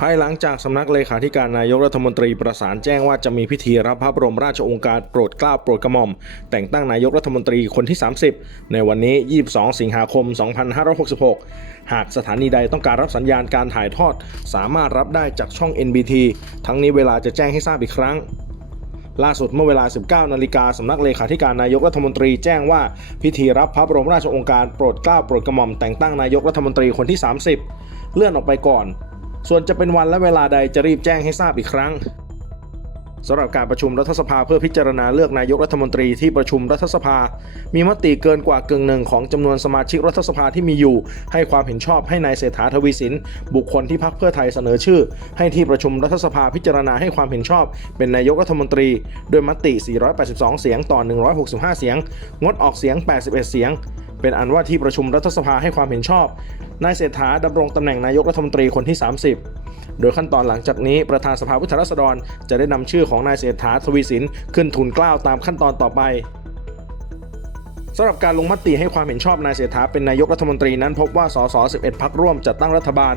ภายหลังจากสำนักเลขาธิการนายกรัฐมนตรีประสานแจ้งว่าจะมีพิธีรับพระบรมราชองค์การโปรดเกล้าโปรดกระหม่อม แต่งตั้งนายกรัฐมนตรีคนที่ 30 ในวันนี้ 22 สิงหาคม 2566 หากสถานีใดต้องการรับสัญญาณการถ่ายทอด สามารถรับได้จากช่อง NBT ทั้งนี้เวลาจะแจ้งให้ทราบอีกครั้งล่าสุดเมื่อเวลา 19 นาฬิกาสำนักเลขาธิการนายกรัฐมนตรีแจ้งว่า พิธีรับพระบรมราชองค์การโปรดเกล้าโปรดกระหม่อมแต่งตั้งนายกรัฐมนตรีคนที่ 30 เลื่อนออกไปก่อน ส่วนจะเป็นวันและเวลาใดจะรีบแจ้งให้ทราบอีกครั้งสำหรับการประชุมรัฐสภาเพื่อพิจารณาเลือกนายกรัฐมนตรีที่ประชุมรัฐสภา มีมติเกินกว่ากึ่งหนึ่งของจำนวนสมาชิกรัฐสภาที่มีอยู่ ให้ความเห็นชอบให้นายเศรษฐาทวีสิน บุคคลที่พรรคเพื่อไทยเสนอชื่อ ให้ที่ประชุมรัฐสภาพิจารณาให้ความเห็นชอบ เป็นนายกรัฐมนตรี โดยมติ 482 เสียงต่อ 165 เสียง งดออกเสียง 81 เสียง เป็นอันว่าที่ประชุมรัฐสภาให้ความเห็นชอบ นายเศรษฐาดำรงตำแหน่งนายกรัฐมนตรีคนที่ 30 โดยขั้นตอนหลังจากนี้ประธานสภาผู้แทนราษฎร จะได้นำชื่อของนายเศรษฐาทวีสินขึ้นทุนกล้าวตามขั้นตอนต่อไปสำหรับการลงมติให้ความเห็นชอบนายเศรษฐาเป็นนายกรัฐมนตรีนั้นพบว่า สส 11 พักร่วมจัดตั้งรัฐบาล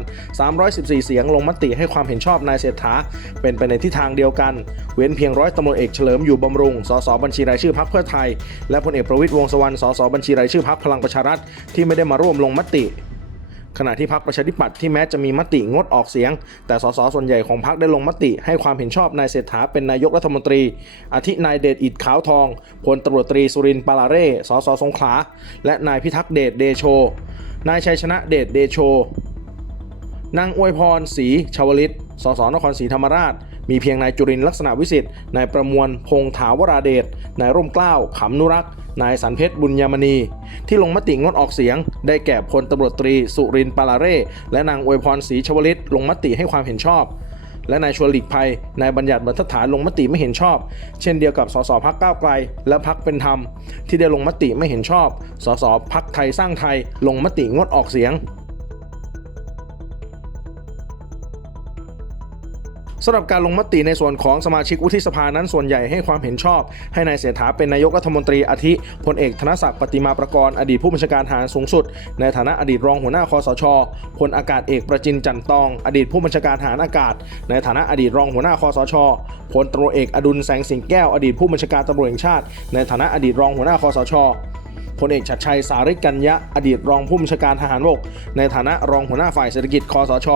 314 เสียงลงมติให้ความเห็นชอบนายเศรษฐาเป็นไปในทิศทางเดียวกัน เว้นเพียงร้อยตำรวจเอกเฉลิมอยู่บำรุง สส บัญชีรายชื่อพักเพื่อไทย และพลเอกประวิตรวงษ์สวรรณ สส บัญชีรายชื่อพักพลังประชารัฐที่ไม่ได้มาร่วมลงมติ ขณะที่พรรคประชาธิปัตย์ที่แม้จะมีมติงดออกเสียง แต่สสส่วนใหญ่ของพรรคได้ลงมติให้ความเห็นชอบนายเศรษฐาเป็นนายกรัฐมนตรี อาทินายเดชอิดขาวทองพลตำรวจตรีสุรินทร์ปาลาเร่สสสงขลาและนายพิทักษ์เดชเดโช นายชัยชนะเดชเดโชนางอวยพรศรีชาวลิตสสนครศรีธรรมราช มีเพียงนายจุรินทร์ลักษณะวิสิทธิ์นายประมวลพงษ์ถาวราเดชนายร่มเกล้าขำนุรักษ์ นายสันเพชรบุญยามณี ที่ลงมติงดออกเสียง ได้แก่พลตำรวจตรีสุรินทร์ปาลาเร่ และนางอวยพรศรีชวลิตลงมติให้ความเห็นชอบ และนายชวนหลีกภัยนายบัญญัติบรรทัดฐานลงมติไม่เห็นชอบ เช่นเดียวกับสสพักก้าวไกล และพักเป็นธรรม ที่ได้ลงมติไม่เห็นชอบ สสพักไทยสร้างไทยลงมติงดออกเสียง สำหรับการลงมติในส่วนของสมาชิกวุฒิสภานั้นส่วนใหญ่ให้ความเห็นชอบ ให้นายเศรษฐาเป็นนายกรัฐมนตรีอาทิพลเอกธนศักดิ์ปฏิมาประกรณ์อดีตผู้บัญชาการทหารสูงสุด ในฐานะอดีตรองหัวหน้าคอสชพลอากาศเอกประจินจันตอง อดีตผู้บัญชาการทหารอากาศ ในฐานะอดีตรองหัวหน้าคอสชพลตรเอกอดุลแสงสิงแก้วอดีตผู้บัญชาการตำรวจแห่งชาติ ในฐานะอดีตรองหัวหน้าคอสช พลเอกชัดชัยสาริกัญญะอดีตรองผู้บัญชาการทหารบก ในฐานะรองหัวหน้าฝ่ายเศรษฐกิจคอสช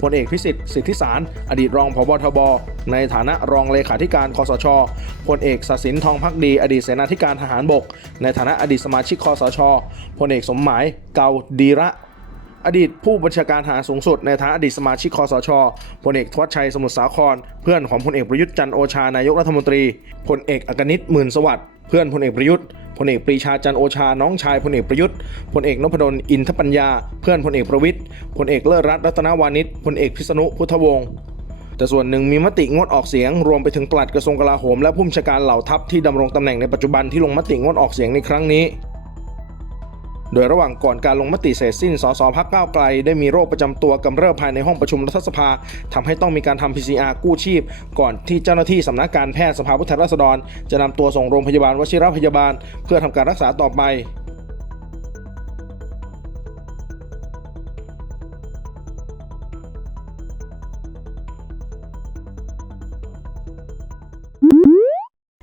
พลเอกพิสิทธิ์สิทธิสาร อดีตรองผบทบ ในฐานะรองเลขาธิการคอสชพลเอกศศินทองพักดี อดีตเสนาธิการทหารบก ในฐานะอดีตสมาชิกคอสชพลเอกสมหมายเกาดีระอดีตผู้บัญชาการทหารสูงสุดในฐานะอดีตสมาชิกคอสชพลเอกทวัชชัยสมุทรสาคร เพื่อนของพลเอกประยุทธ์จันโอชานายกรัฐมนตรีพลเอกอกนิตหมื่นสวัสดิ์เพื่อนพลเอกประยุทธ์ พลเอกปรีชาจันทร์โอชาน้องชายพลเอกประยุทธ์พลเอกนพดลอินทปัญญา เพื่อนพลเอกประวิทย์พลเอกเลิศรัตน์รัตนวานิชพลเอกพิษณุพุทธวงศ์แต่ส่วนหนึ่งมีมติงดออกเสียง รวมไปถึงปลัดกระทรวงกลาโหมและผู้บัญชาการเหล่าทัพที่ดำรงตำแหน่งในปัจจุบันที่ลงมติงดออกเสียงในครั้งนี้ โดยระหว่างก่อนการลงมติเสร็จสิ้น สสพักก้าวไกลได้มีโรคประจำตัวกำเริบภายในห้องประชุมรัฐสภาทำให้ต้องมีการทำ PCR กู้ชีพ ก่อนที่เจ้าหน้าที่สำนักการแพทย์สภาผู้แทนราษฎร จะนำตัวส่งโรงพยาบาลวชิรพยาบาล เพื่อทำการรักษาต่อไป